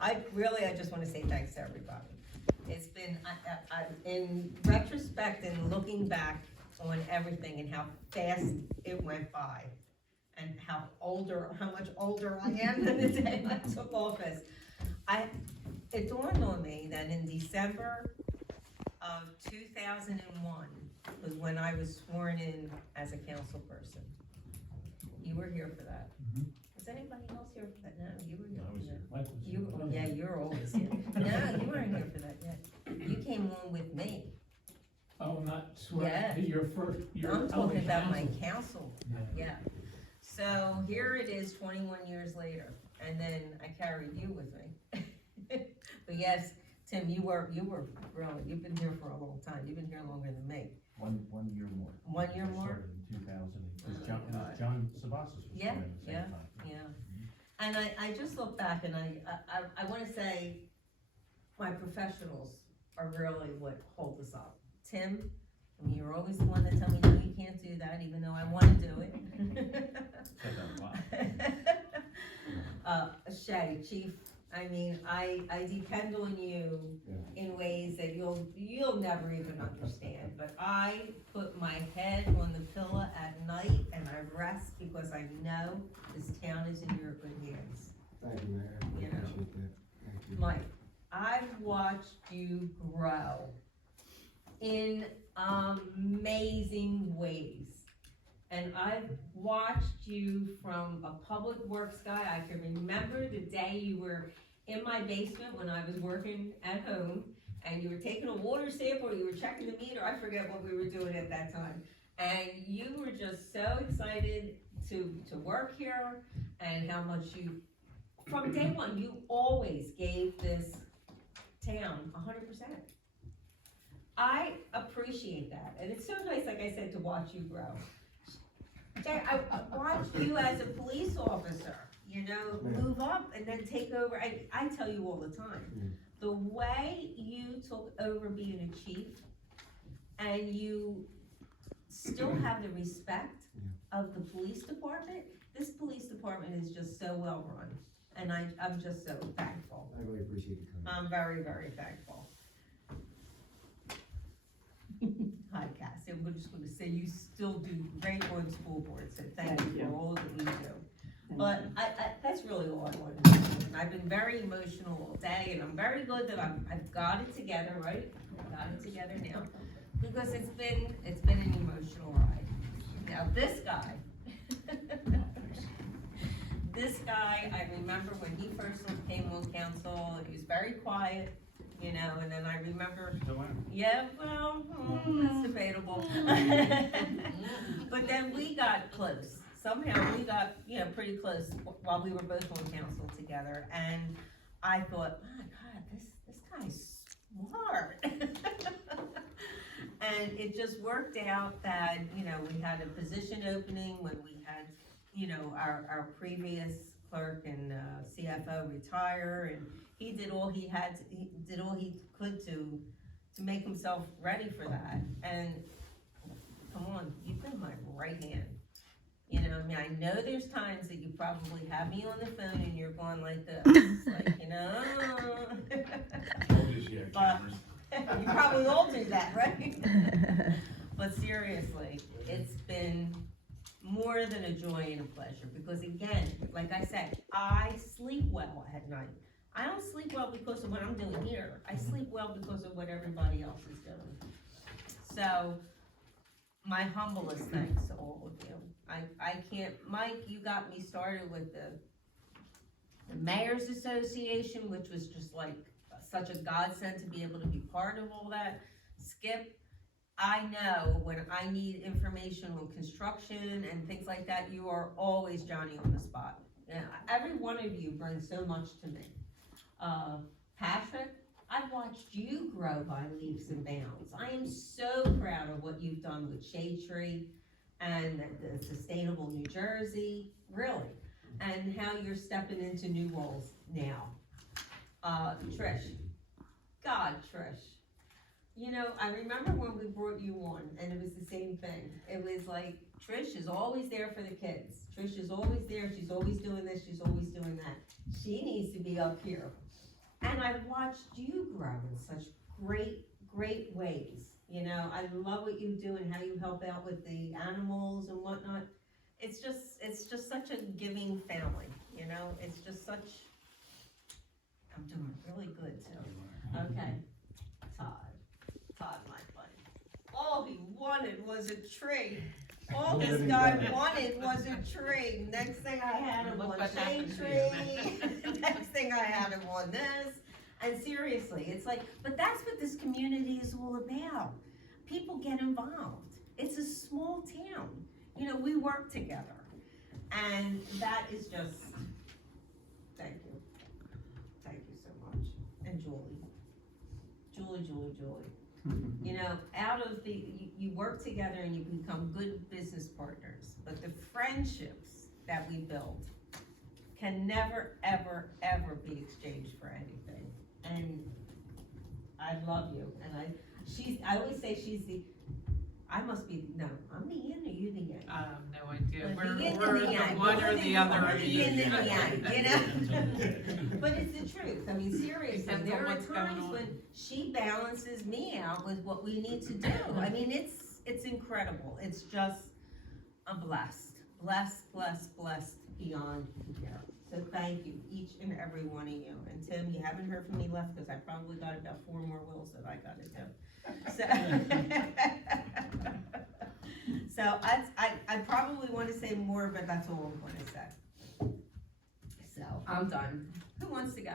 I just wanna say thanks to everybody. It's been, in retrospect and looking back on everything and how fast it went by, and how much older I am than the day I took office. It dawned on me that in December of 2001 was when I was sworn in as a council person. You were here for that. Was anybody else here for that? No, you were here for that. Yeah, you're always here. No, you weren't here for that yet. You came on with me. Oh, not swear. Yeah. Your first. I'm talking about my council. council. Yeah. Yeah. So here it is 21 years later, and then I carried you with me. But yes, Tim, you were really, you've been here for a long time. You've been here longer than me. One year more. 1 year more? Started in 2000, because God. John Sabasas was Yeah, born at the yeah, same time. yeah. And I just look back and I wanna say my professionals are really what hold us up. Tim, I mean, you're always the one that tell me, no, you can't do that, even though I wanna do it. Said that a lot. Shay, Chief, I mean, I depend on you in ways that you'll never even understand, but I put my head on the pillow at night and I rest because I know this town is in your good hands. Thank you, Mayor. I You know. appreciate that. Thank you. Mike, I've watched you grow in amazing ways. And I've watched you from a public works guy. I can remember the day you were in my basement when I was working at home, and you were taking a water sample, or you were checking the meter, I forget what we were doing at that time. And you were just so excited to work here, and how much you, from day one, you always gave this town 100%. I appreciate that, and it's so nice, like I said, to watch you grow. Jay, I watched you as a police officer, you know, move up and then take over. I tell you all the time, the way you took over being a chief, and you still have the respect of the police department. This police department is just so well run, and I'm just so thankful. I really appreciate you coming. I'm very, very thankful. Hi, Cass, and we're just gonna say you still do great on the school board, so thank you for all that you do. But that's really all I wanted to do. And I've been very emotional all day, and I'm very good that I've got it together, right? Got it together now, because it's been an emotional ride. Now, this guy, I remember when he first came on council, he was very quiet, you know, and then I remember, yeah, well, that's debatable. But then we got close. Somehow we got, you know, pretty close while we were both on council together, and I thought, my God, this guy's smart. And it just worked out that, you know, we had a position opening when we had, you know, our previous clerk and CFO retire, and he did all he could to make himself ready for that. And come on, you've been my right hand. You know, I mean, I know there's times that you probably have me on the phone and you're going like this, like, you know. But you probably all do that, right? But seriously, it's been more than a joy and a pleasure, because again, like I said, I sleep well at night. I don't sleep well because of what I'm doing here. I sleep well because of what everybody else is doing. So, my humblest thanks to all of you. I can't, Mike, you got me started with the Mayor's Association, which was just like such a godsend to be able to be part of all that. Skip, I know when I need information on construction and things like that, you are always Johnny on the spot. Yeah, every one of you brings so much to me. Patrick, I've watched you grow by leaps and bounds. I am so proud of what you've done with Shade Tree and the Sustainable New Jersey, really, and how you're stepping into new roles now. Trish, God, Trish, you know, I remember when we brought you on, and it was the same thing. It was like, Trish is always there for the kids. Trish is always there, she's always doing this, she's always doing that. She needs to be up here. And I've watched you grow in such great, great ways. You know, I love what you do and how you help out with the animals and whatnot. It's just such a giving family, you know, it's just such, I'm doing really good too. Okay, Todd, my buddy. All he wanted was a tree. All this guy wanted was a tree. Next thing I had him Look on what shade happened to tree. Next thing I had him on this. And seriously, it's like, but that's what this community is all about. People get involved. It's a small town. You know, we work together. And that is just, thank you. Thank you so much. And Julie. You know, out of the, you work together and you become good business partners. But the friendships that we build can never, ever, ever be exchanged for anything. And I love you. And I always say she's the, I'm the yin or you the yang? No idea. But the yin We're and the yang. the one or the other. We're the yin and the yang, you know? But it's the truth. I mean, seriously, Depends there on are what's going times on. when she balances me out with what we need to do. I mean, it's incredible. It's just, I'm blessed. Blessed beyond compare. So thank you, each and every one of you. And Tim, you haven't heard from me left because I probably got about 4 more wills that I gotta do. So I probably want to say more, but that's all I'm going to say. So I'm done. Who wants to go?